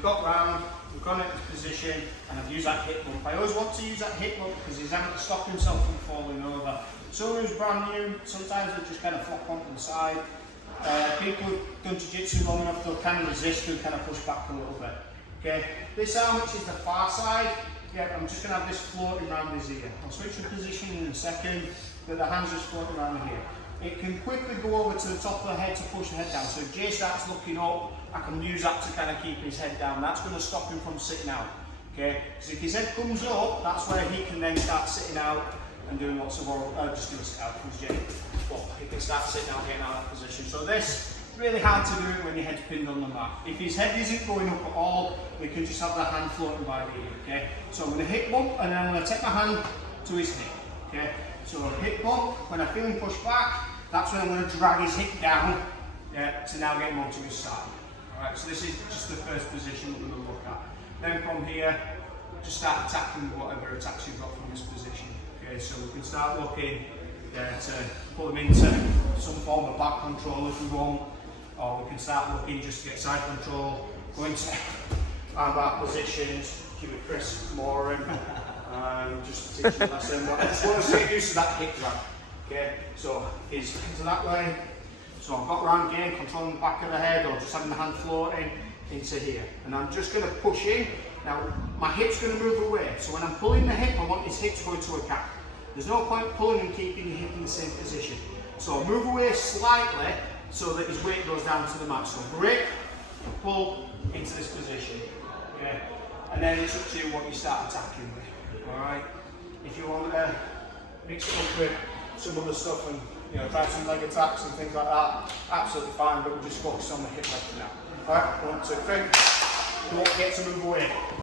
we've got round, we've gone into position, and I've used that hip bump. I always want to use that hip bump because he's having to stop himself from falling over. Someone who's brand new, sometimes they just kind of flop onto the side. People who've done jiu-jitsu long enough, they'll kind of resist and kind of push back a little bit. Okay, this arm, which is the far side, yeah, I'm just going to have this floating around his ear. I'll switch the position in a second, but the hand's just floating around here. It can quickly go over to the top of the head to push the head down. So if Jay starts looking up, I can use that to kind of keep his head down. That's going to stop him from sitting out. Okay, because if his head comes up, that's where he can then start sitting out and doing lots of just going to sit out because Jay. But he can start sitting out, getting out of that position. So this is really hard to do it when your head's pinned on the mat. If his head isn't going up at all, we can just have the hand floating by the ear. Okay, so I'm going to hip bump and then I'm going to take my hand to his hip. Okay, so hip bump, when I feel him push back, that's when I'm going to drag his hip down, yeah, to now get him onto his side. Alright, so this is just the first position we're going to look at. Then from here, just start attacking with whatever attacks you've got from this position. Okay, so we can start looking to put them into some form of back control if we want, or we can start looking just to get side control, go into armbar positions, keep it Chris more in, just to teach you a lesson. But I just want to get used to that hip drag. Okay, so he's into that way. So I've got round again, controlling the back of the head or just having the hand floating into here. And I'm just going to push in. Now, my hip's going to move away. So when I'm pulling the hip, I want his hip to go into a gap. There's no point pulling and keeping your hip in the same position. So I'll move away slightly so that his weight goes down to the mat. So grip, pull into this position. Okay, and then it's up to you what you start attacking with. Alright, if you want to mix it up with some other stuff and try some leg attacks and things like that, absolutely fine, but we'll just focus on the hip leg for now. Alright, 1, 2, 3. You won't get to move away.